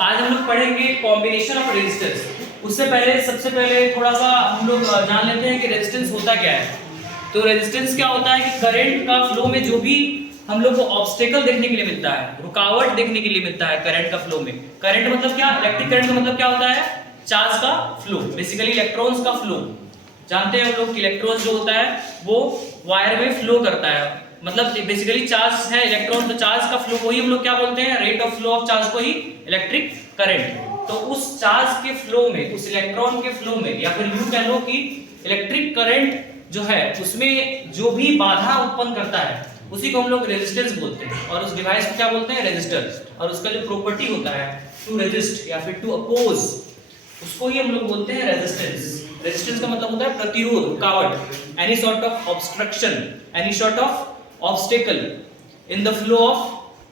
आज हम लोग पढ़ेंगे कॉम्बिनेशन ऑफ रेजिस्टेंस। उससे पहले सबसे पहले थोड़ा सा हम लोग जान लेते हैं कि रेजिस्टेंस होता क्या है। तो रेजिस्टेंस क्या होता है कि करंट का फ्लो में जो भी हम लोग को ऑब्स्टेकल देखने के लिए मिलता है, रुकावट देखने के लिए मिलता है करंट का फ्लो में। करंट मतलब क्या, इलेक्ट्रिक करंट का मतलब क्या होता है, चार्ज का फ्लो, बेसिकली इलेक्ट्रॉन्स का फ्लो। जानते हैं हम लोग कि इलेक्ट्रॉन जो होता है वो वायर में फ्लो करता है, मतलब बेसिकली चार्ज है इलेक्ट्रॉन, तो चार्ज का फ्लो को ही हम लोग क्या बोलते हैं, rate of flow of charge को ही इलेक्ट्रिक करंट। तो उस चार्ज के फ्लो में, उस इलेक्ट्रॉन के फ्लो में, या फिर यूं कह लो कि इलेक्ट्रिक करंट जो है उसमें जो भी बाधा उत्पन्न करता है उसी को हम लोग रेजिस्टेंस बोलते हैं, और उस डिवाइस को क्या बोलते हैं, रेजिस्टर। और उसका जो प्रॉपर्टी होता है टू रेजिस्ट या फिर टू अपोज, उसको ही हम लोग बोलते हैं रेजिस्टेंस। रेजिस्टेंस का मतलब होता है प्रतिरोध, रुकावट, any sort of obstruction, any sort of obstacle in the flow of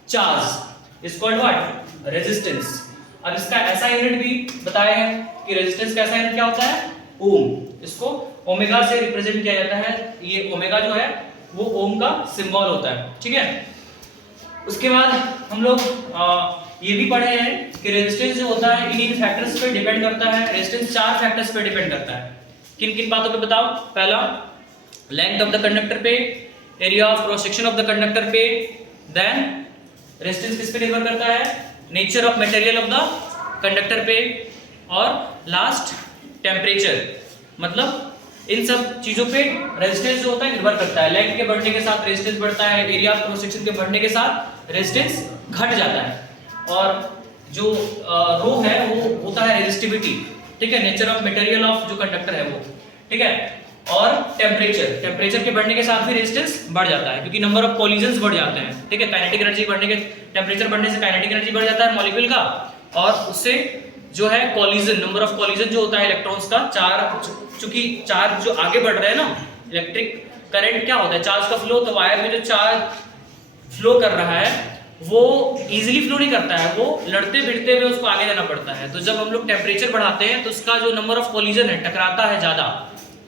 charge is called what, resistance. अब इसका ऐसा यूनिट भी बताया है कि रेजिस्टेंस का ऐसा यूनिट क्या होता है, ओम। इसको ओमेगा से रिप्रेजेंट किया जाता है, ये ओमेगा जो है वो ओम का सिंबल होता है, ठीक है। उसके बाद हम लोग ये भी पढ़े हैं कि रेजिस्टेंस जो होता है इन फैक्टर्स पे डिपेंड करता है। रेजिस्टेंस 4 फैक्टर्स पे डिपेंड करता है। किन किन बातों पे बताओ। पहला, लेंथ ऑफ द कंडक्टर पे, area of cross section of the conductor पे, देन रेजिस्टेंस किस पे निर्भर करता है, nature of material of the conductor पे, और लास्ट टेम्परेचर। मतलब इन सब चीजों पे रेजिस्टेंस जो होता है निर्भर करता है। लेंथ के बढ़ने के साथ रेजिस्टेंस बढ़ता है, एरिया ऑफ क्रॉस सेक्शन के बढ़ने के साथ रेजिस्टेंस घट जाता है, और जो रो है वो होता है रेजिस्टिविटी, ठीक है, नेचर ऑफ मटेरियल ऑफ जो कंडक्टर है वो, ठीक है। और टेम्परेचर, टेम्परेचर के बढ़ने के साथ भी रेजिस्टेंस बढ़ जाता है, क्योंकि नंबर ऑफ कॉलिजन्स बढ़ जाते हैं, ठीक है। काइनेटिक एनर्जी बढ़ने के, टेम्परेचर बढ़ने से काइनेटिक एनर्जी बढ़ जाता है मॉलिक्यूल का, और उससे जो है कॉलिजन, नंबर ऑफ कॉलिजन जो होता है इलेक्ट्रॉन्स का, चूंकि चार्ज जो आगे बढ़ रहा है ना, इलेक्ट्रिक करंट क्या होता है, चार्ज का फ्लो, तो वायर में जो चार्ज फ्लो कर रहा है वो इजीली फ्लो नहीं करता है, वो लड़ते भिड़ते हुए उसको आगे जाना पड़ता है। तो जब हम लोग टेम्परेचर बढ़ाते हैं तो उसका जो नंबर ऑफ कॉलिजन है, टकराता है ज्यादा,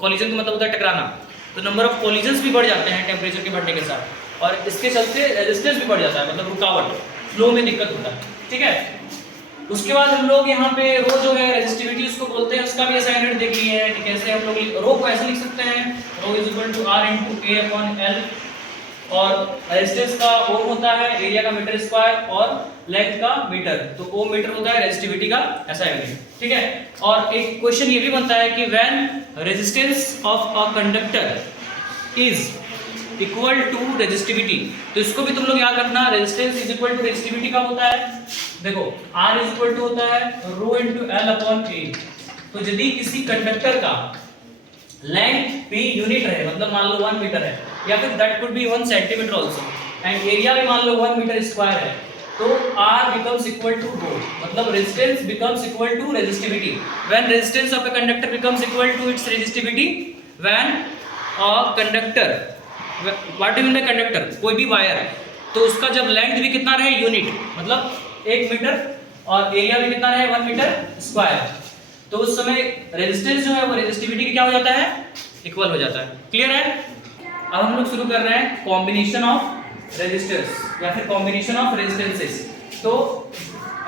कॉलिजन का मतलब होता है टकराना, तो नंबर ऑफ कॉलिजन्स भी बढ़ जाते हैं टेम्परेचर के बढ़ने के साथ, और इसके चलते रेजिस्टेंस भी बढ़ जाता है, मतलब रुकावट, फ्लो में दिक्कत होता है, ठीक है। उसके बाद हम लोग यहाँ पे रो जो है रेजिस्टिविटी उसको बोलते हैं, उसका भी ऐसा यूनिट देख लिए हैं कि कैसे हम लोग रो को ऐसे लिख सकते हैं, rho is equal to R into A upon L, और रेजिस्टेंस का ओम होता है, एरिया का मीटर स्क्वायर, और लेंथ का मीटर, तो ओम मीटर होता है रेजिस्टिविटी का ऐसा यूनिट, ठीक है। और एक क्वेश्चन ये भी बनता है कि when resistance of a conductor is equal to resistivity, तो इसको भी तुम लोग याद रखना, resistance is equal to resistivity कब होता है, देखो R इज इक्वल टू होता है रो इनटू L अपॉन A। तो यदि किसी कंडक्टर का लेंथ P यूनिट है, मतलब मान लो 1 मीटर है, या फिर that could be 1 centimetre also, and area भी मान लो 1 मीटर स्क्वायर है, तो R becomes equal to rho, मतलब resistance becomes equal to resistivity. When resistance of a conductor becomes equal to its resistivity, when a conductor, what do you mean by conductor, कोई भी wire, तो उसका जब length भी कितना रहे, unit, मतलब 1 मीटर, और एरिया भी कितना रहे, 1 मीटर स्क्वायर, तो उस समय रेजिस्टेंस जो है वो रेजिस्टिविटी की क्या हो जाता है, इक्वल हो जाता है। क्लियर है। अब हम लोग शुरू कर रहे हैं कॉम्बिनेशन ऑफ रेजिस्टर्स या फिर कॉम्बिनेशन ऑफ रेजिस्टेंसेस। तो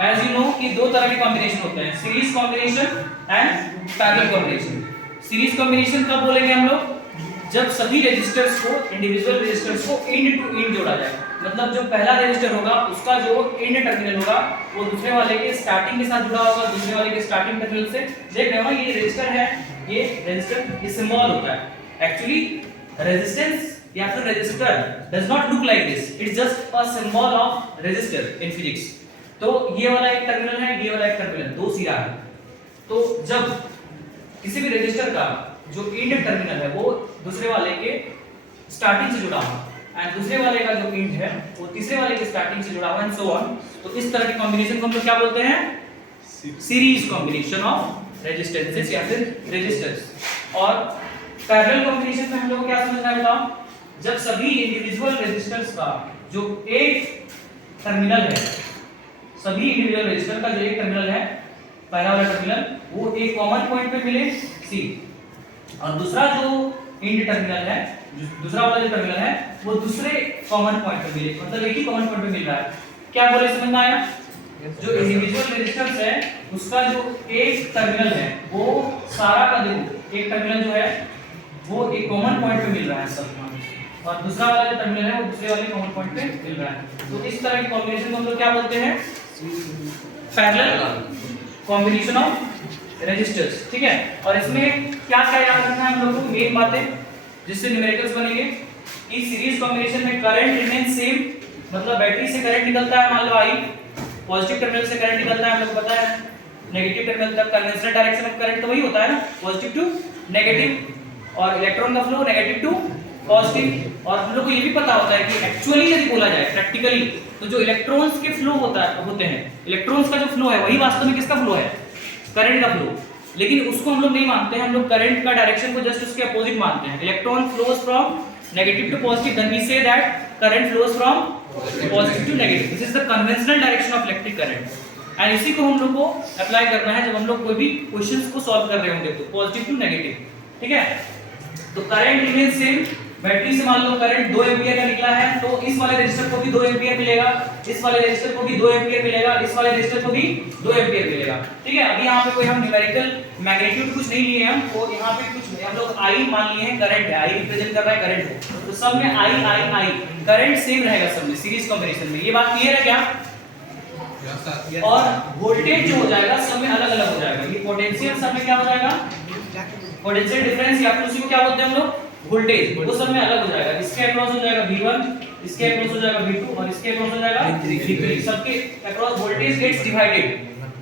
एज यू नो कि दो तरह के कॉम्बिनेशन होते हैं, series combination and parallel combination. Series combination कब बोलेंगे हम लोग, जब सभी रेजिस्टर्स को, इंडिविजुअल रेजिस्टर्स को इंड टू इंड जोड़ा जाए, मतलब जो पहला रेजिस्टर होगा उसका जो इंड टर्मिनल होगा वो दूसरे वाले के स्टार्टिंग के साथ जुड़ा होगा, दूसरे वाले के स्टार्टिंग टर्मिनल से। देख रहे हो ये रेजिस्टर है, ये रेजिस्टर ये सिंबल होता है। एक्चुअली रेजिस्टेंस या फिर resistor does not look like this, it's just a symbol of resistor in physics. तो ये वाला एक टर्मिनल है, ये वाला एक टर्मिनल, दो सिरा है। तो जब किसी भी रेजिस्टर का जो इंड टर्मिनल है वो दूसरे वाले के स्टार्टिंग से जुड़ा हुआ, एंड दूसरे वाले का जो इंड है वो तीसरे वाले के स्टार्टिंग से जुड़ा हुआ, एंड सो ऑन, तो इस तरह के कॉम्बिनेशन को हम लोग क्या बोलते हैं, सीरीज कॉम्बिनेशन ऑफ रेजिस्टेंसेस या फिर रेजिस्टर्स। और पैरेलल कॉम्बिनेशन में हम लोग को क्या समझना है बताओ, जब सभी इंडिविजुअल रेजिस्टर्स का जो एक टर्मिनल है, सभी इंडिविजुअल रेजिस्टर का जो एक टर्मिनल है, पहला वाला टर्मिनल वो एक कॉमन पॉइंट पे मिले C, और दूसरा जो इंड टर्मिनल है, दूसरा वाला जो टर्मिनल है वो दूसरे कॉमन पॉइंट पे मिले, मतलब एक ही कॉमन पॉइंट पे मिल रहा है। क्या बोले, समझ में आया। जो इंडिविजुअल रेजिस्टेंस है उसका जो एक टर्मिनल है वो सारा का देखो एक टर्मिनल जो है वो एक कॉमन पॉइंट पे मिल रहा है सबका, और दूसरा वाला जो टर्मिनल है वो दूसरे वाले कॉमन पॉइंट पे मिल रहा है। तो इस तरह की कॉम्बिनेशन को हम लोग क्या बोलते हैं? Parallel combination of resistors. ठीक है, और इसमें क्या क्या याद रखना है हम लोग को? मेन बातें जिससे न्यूमेरिकल्स बनेंगे कि सीरीज कॉम्बिनेशन में करंट रिमेन सेम, मतलब बैटरी से करंट निकलता है, मान लो आई, पॉजिटिव टर्मिनल से करंट निकलता है, हम लोग को पता है, नेगेटिव टर्मिनल तक कन्वेंशनल डायरेक्शन ऑफ करंट तो वही होता है ना, पॉजिटिव टू नेगेटिव, और इलेक्ट्रॉन का फ्लो नेगेटिव टू पॉजिटिव। और हम लोग को ये भी पता होता है कि एक्चुअली यदि बोला जाए प्रैक्टिकली तो जो इलेक्ट्रॉन्स के फ्लो होते हैं, इलेक्ट्रॉन्स का जो फ्लो है वही वास्तव में किसका फ्लो है? करंट का फ्लो। लेकिन उसको हम लोग नहीं मानते हैं, हम लोग करंट का डायरेक्शन को जस्ट उसके अपोजिट मानते हैं। Electron flows from negative to positive, then we say that current flows from positive to negative. This is the conventional direction of electric current, and इसी को हम लोग को अप्लाई करना है जब हम लोग कोई भी क्वेश्चंस को सॉल्व कर रहे होंगे, तो पॉजिटिव टू नेगेटिव। ठीक है, तो करंट रिमेन सेम, बैटरी से मान लो करंट 2 एम्पीयर का निकला है, तो इस वाले रेजिस्टर को भी 2 एम्पीयर मिलेगा, इस वाले रेजिस्टर को भी 2 एम्पीयर मिलेगा, इस वाले रेजिस्टर को भी 2 एम्पीयर मिलेगा। ठीक है, अभी यहाँ पे कोई हम न्यूमेरिकल मैग्नीट्यूड कुछ नहीं लिए हम, तो यहाँ पे कुछ हम लोग आई मान लिए हैं, करंट है, आई रिप्रेजेंट कर रहा है करंट को, तो सब में आई आई आई, करंट सेम रहेगा सब में सीरीज कॉम्बिनेशन में। ये बात क्लियर है क्या? और वोल्टेज जो हो जाएगा सब में अलग अलग हो जाएगा। ये पोटेंशियल सब में क्या हो जाएगा? पोटेंशियल डिफरेंस, या फिर उसी को क्या बोलते हैं हम लोग? वोल्टेज, वो सब में अलग हो जाएगा। इसके अक्रॉस हो जाएगा V1, इसके अक्रॉस हो जाएगा V2, और इसके अक्रॉस हो जाएगा V3। सबके across voltage gets divided,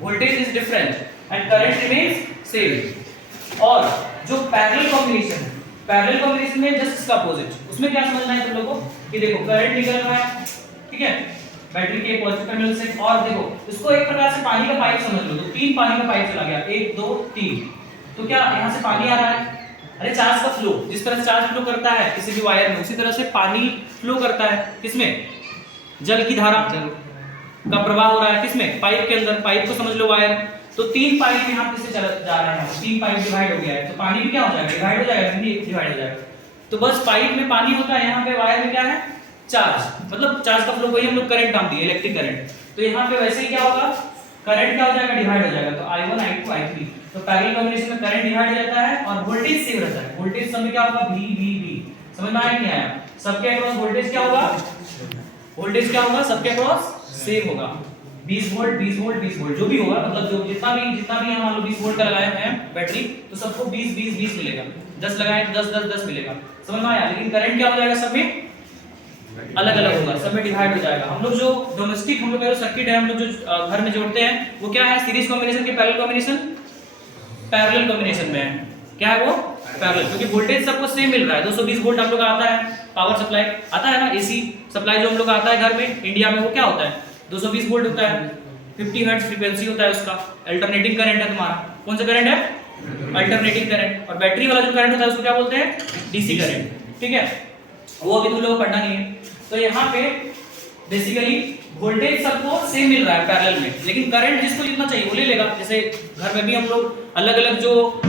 voltage is different and current remains same. और जो पैरेलल कॉम्बिनेशन है, पैरेलल कॉम्बिनेशन में जस्ट इसका अपोजिट, उसमें क्या समझना है तुम लोगों को कि देखो करंट निकल रहा है, ठीक है, बैटरी के पॉजिटिव टर्मिनल से, और देखो इसको एक प्रकार से पानी का पाइप समझ लो, तो 3 पानी का पाइप चला गया, 1 2 3, तो क्या यहाँ से पानी आ रहा है? अरे चार्ज का फ्लो, जिस तरह से चार्ज फ्लो करता है किसी भी वायर में, उसी तरह से पानी फ्लो करता है। किसमें? जल की धारा का प्रवाह हो रहा है, किसमें? पाइप के अंदर। पाइप को समझ लो वायर, तो 3 पाइप यहाँ पे से जा रहे हैं, 3 पाइप डिवाइड हो गया है, तो पानी भी क्या हो जाएगा? डिवाइड हो जाएगा, डिवाइड हो जाएगा। तो बस पाइप में पानी होता है, यहाँ पे वायर में क्या है? चार्ज, मतलब चार्ज का फ्लो को ही हम लोग करंट नाम दिए, इलेक्ट्रिक करंट। तो यहाँ पे वैसे ही क्या होगा? करंट क्या हो जाएगा? डिवाइड हो जाएगा, तो I1 I2 I3। तो पैरेलल कॉम्बिनेशन में करंट डिवाइड हो जाता है और वोल्टेज सेम रहता है। वोल्टेज सब में क्या होगा? V। समझ में आया नहीं आया? सबके अक्रॉस वोल्टेज क्या होगा? वोल्टेज क्या होगा? सबके अक्रॉस सेम होगा, 20 वोल्ट 20 वोल्ट 20 वोल्ट जो भी होगा, मतलब जो जितना भी हम मान लो 20 वोल्ट का लगाए हैं बैटरी, तो सबको 20 20 20 मिलेगा, 10 लगाए तो 10 10 10 मिलेगा। समझ में आया? लेकिन करंट क्या हो जाएगा? सब में अलग अलग होगा, सब में डिवाइड हो जाएगा। हम लोग जो डोमेस्टिक हम लोग का सर्किट है, हम लोग जो घर में जोड़ते हैं, वो क्या है? सीरीज कॉम्बिनेशन के पैरेलल कॉम्बिनेशन? पैरेलल कॉम्बिनेशन में है। क्या है वो? पैरेलल, क्योंकि वोल्टेज सबको सेम मिल रहा है। 220 वोल्ट हम लोग का आता है, पावर सप्लाई आता है ना, एसी सप्लाई जो हम लोग का आता है घर में इंडिया में, वो क्या होता है? 220 वोल्ट होता है, 50 हर्ट्ज फ्रीक्वेंसी होता है उसका। अल्टरनेटिंग करंट है तुम्हारा, कौन सा करंट है? Alternating current. और बैटरी वाला जो करंट होता है उसको क्या बोलते हैं? DC current. ठीक है, वो अभी तुम लोगों को पढ़ना नहीं है। तो यहाँ पे बेसिकली वोल्टेज सबको सेम मिल रहा है पैरेलल में, लेकिन करंट जिसको जितना चाहिए वो ले लेगा। जैसे घर में भी हम लोग अलग अलग जो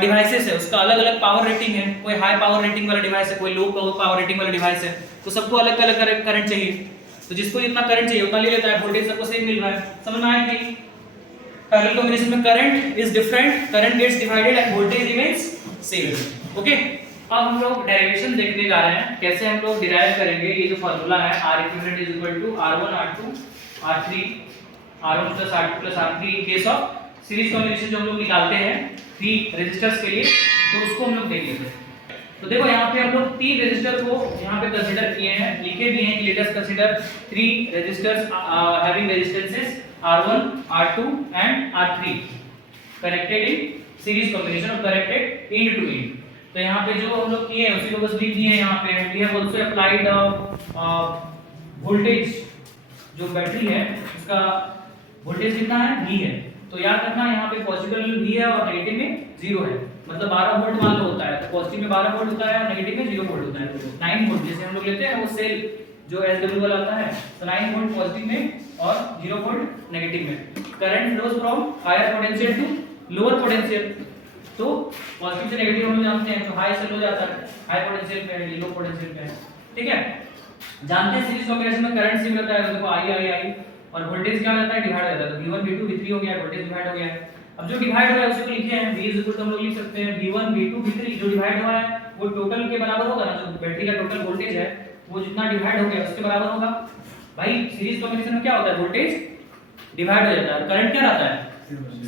डिवाइसेस है उसका अलग अलग पावर रेटिंग है, कोई हाई पावर रेटिंग वाला डिवाइस है, कोई लो पावर रेटिंग वाला डिवाइस है, तो सबको अलग अलग करंट चाहिए, तो जिसको जितना करंट चाहिए उतना ले लेता है। वोल्टेज सबको सेम मिल रहा है। समझ में आया कि पैरेलल कॉम्बिनेशन में current is different, current gets divided and voltage remains same. Okay, अब हम लोग डेरिवेशन देखने जा रहे हैं, कैसे हम लोग डिराइव करेंगे ये जो फार्मूला है R equivalent is equal to R1 R2 R3 R1 plus R2 plus R3 in case of series combination जो हम लोग निकालते हैं 3 रेजिस्टर्स के लिए, तो उसको हम लोग देख लेते हैं। तो देखो यहाँ पे हम लोग 3 रेजिस्टर को यहाँ पे कंसीडर किए हैं, लिखे भी हैं कि let us consider 3 resistors having resistances R1 R2 and R3 connected in series combination और कनेक्टेड एंड टू एंड। तो यहाँ पे जो हम लोग किए हैं उसी को बस लिख दिए हैं। यहाँ पे we have also applied voltage, जो बैटरी है उसका वोल्टेज कितना है? V है। तो याद रखना यहाँ पे पॉजिटिव में V है और नेगेटिव में 0 है, मतलब 12 वोल्ट मान लो होता है, तो पॉजिटिव में 12 वोल्ट होता है और नेगेटिव में 0 वोल्ट होता है। तो 9 वोल्ट जैसे हम लोग लेते हैं वो सेल जो SW वाला आता है, तो 9 वोल्ट पॉजिटिव में और 0 वोल्ट नेगेटिव में। Current flows from higher potential to lower potential, तो पॉजिटिव से नेगेटिव हम लोग जानते हैं, तो हाई से लो जाता है, हाई पोटेंशियल पे है, लो पोटेंशियल पे है। ठीक है, जानते हैं सीरीज कॉम्बिनेशन में करंट सेम रहता है, देखो आई आई आई, और वोल्टेज क्या हो जाता है, डिवाइड हो जाता है। तो V1 V2 V3 हो गया, वोल्टेज डिवाइड हो गया है। अब जो डिवाइड हुआ है उसी को लिखे हैं, V इज इक्वल टू हम लोग लिख सकते हैं V1 V2 V3, जो डिवाइड हुआ है वो टोटल के बराबर होगा ना, जो बैटरी का टोटल वोल्टेज है वो जितना डिवाइड हो गया उसके बराबर होगा। भाई सीरीज कॉम्बिनेशन में क्या होता है, वोल्टेज डिवाइड हो जाता है, करंट क्या रहता है,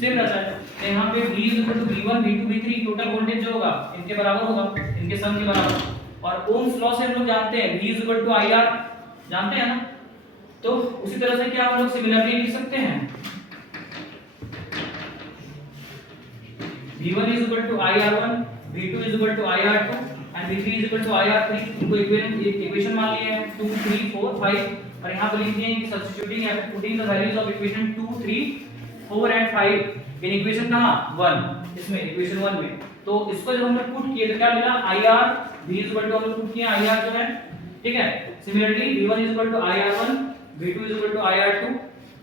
सेम रहता है। तो यहाँ पे V is equal to V1 V2 V3 total voltage जो होगा इनके बराबर होगा, इनके सम के बराबर। और ओम्स लॉ से हम लोग जानते हैं V is equal to IR, जानते हैं ना। तो उसी तरह से क्या हम लोग सिमिलरली लिख सकते हैं V1 is equal to IR1, V2 is equal to IR2 and V3 is equal to IR3। इनको इक्वेशन मान लिए हैं 2 3 4 5 और यहाँ पर लिख दिए हैं कि सब्स्टिट्यूटिंग या फिर putting the values of equation 2 3 4 and 5 in equation कहां 1, इसमें इक्वेशन 1 में। तो इसको जब हमने पुट किया तो क्या मिला, IR V is equal to हमने पुट किया IR जो है, ठीक है। Similarly V1 is equal to IR1, V2 is equal to IR2,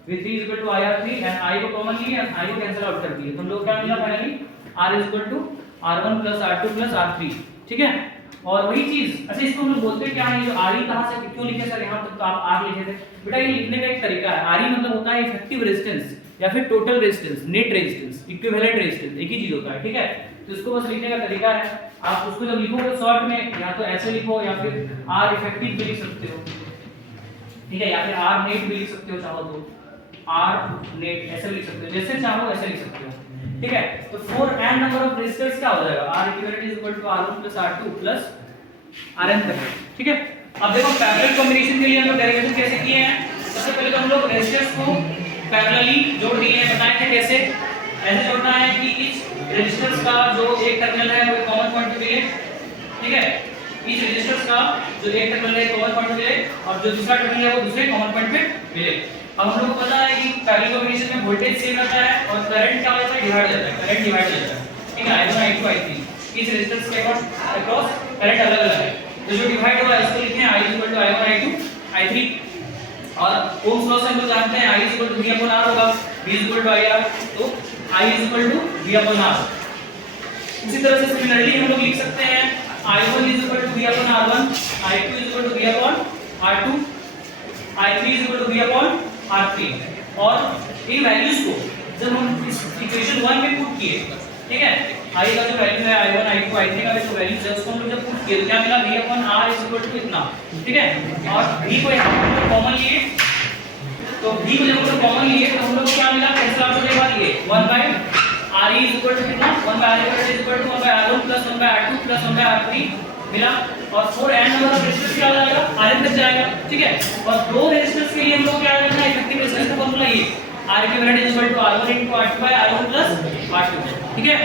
V3 is equal to IR3 and I को कॉमन लिए और I को कैंसिल आउट कर दिए। तो हम लोग क्या मिला finally R is equal to R1 plus R2 plus R3, ठीक है। और वही चीज, अच्छा इसको हम लोग बोलते क्या है, ये जो RE कहां से क्यों लिखे सर यहाँ तक तो आप R लिखे थे बेटा, ये लिखने का एक तरीका है। RE मतलब होता है इफेक्टिव रेजिस्टेंस या फिर total resistance, net resistance, equivalent resistance, एक ही चीज होता है, ठीक है। तो इसको बस लिखने का तरीका है, आप उसको जब लिखोगे शॉर्ट में या तो ऐसे लिखो या फिर R इफेक्टिव भी लिख सकते हो, ठीक है, या फिर R नेट भी लिख सकते हो चाहो तो, R नेट ऐसे लिख सकते हो, जैसे चाहो ऐसे लिख सकते हो, ठीक है। तो 4 n नंबर ऑफ रेजिस्टर्स क्या हो जाएगा, R equivalent is equal to R1 plus R2 plus Rn तक, ठीक है। अब देखो पैरेलल कॉम्बिनेशन के लिए हम लोग डेरिवेशन कैसे किए हैं। सबसे पहले तो हम लोग रेजिस्टर्स को पैरेलली जोड़ दिए हैं, बताएं थे कैसे। ऐसे जोड़ना है कि इस रेजिस्टर्स का जो एक टर्मिनल है वो कॉमन पॉइंट पे मिले, ठीक है। इस रेजिस्टर्स का जो एक टर्मिनल है कॉमन पॉइंट पे मिले और जो दूसरा टर्मिनल है वो दूसरे कॉमन पॉइंट पे मिले। अब हम लोग को पता है कि पैरेलल कॉम्बिनेशन में वोल्टेज सेम रहता है और करंट क्या होता है, डिवाइड हो जाता है, करंट डिवाइड हो जाता है, ठीक है। I1 I2 I3 इस रेजिस्टर्स के अक्रॉस करंट अलग अलग है, तो जो डिवाइड हुआ है इसको लिखते हैं I I1 I2 I3। और ओम्स लॉ से हम लोग जानते हैं I V/R होगा, V IR, तो I V/R। इसी तरह से सिमिलरली हम लोग लिख सकते हैं I1 V/R1, I2 V/R2, I3 V/R3। और इन वैल्यूज को जब हम इस इक्वेशन 1 में पुट किए, ठीक है, I का जो वैल्यू है I1 I2 I3 का जो वैल्यू है उसको हम लोग जब पुट किए तो क्या मिला, V/R इज इतना, ठीक है। और V को यहाँ हम लोग कॉमन लिए, तो V को जब हम लोग कॉमन लिए तो हम लोग क्या मिला, कैंसिल आउट होने के बाद ये 1/RE इज इक्वल टू कितना, 1/RE is equal to 1/R1 plus 1/R2 plus 1/R3 मिला। और 4 n नंबर ऑफ रेजिस्टर्स क्या हो जाएगा, Rn तक जाएगा, ठीक है। और दो रेजिस्टर्स के लिए हम लोग क्या करना है, इफेक्टिव रेजिस्टेंस का फार्मूला ये R equivalent is equal to R1 * R2 / R1 + R2, ठीक है।